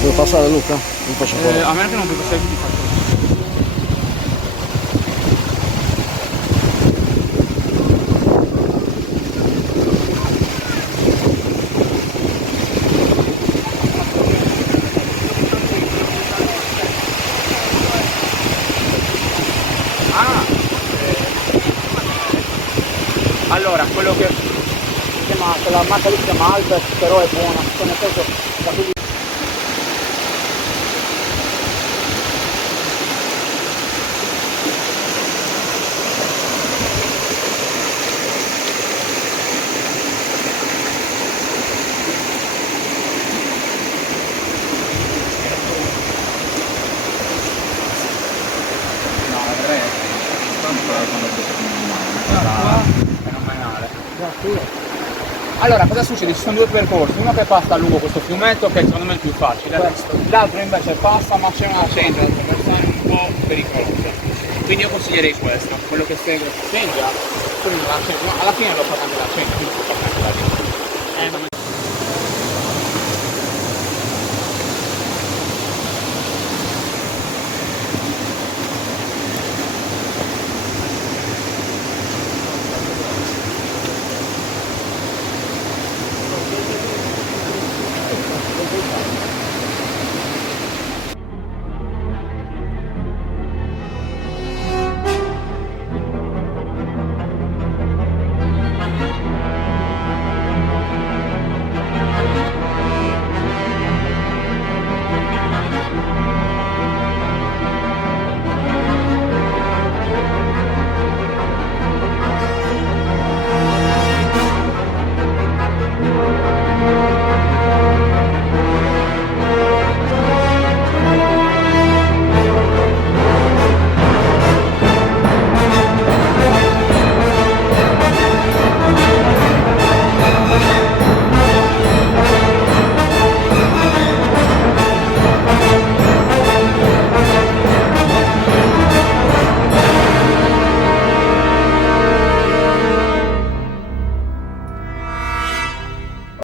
Devo passare Luca? Non posso fare. A meno che non puoi passare più di faccio. Allora, quello che si chiama, la marca lì si chiama Albert, però è buona, cioè nel senso, da cui... No, è fenomenale. Allora, cosa succede? Ci sono due percorsi, uno che passa lungo questo fiumetto, che secondo me è il più facile, l'altro invece passa ma c'è una scenda da attraversare un po' pericolosa. Quindi io consiglierei questo, quello che segue, segna, quindi alla fine lo fa anche la scena, quindi si fa anche la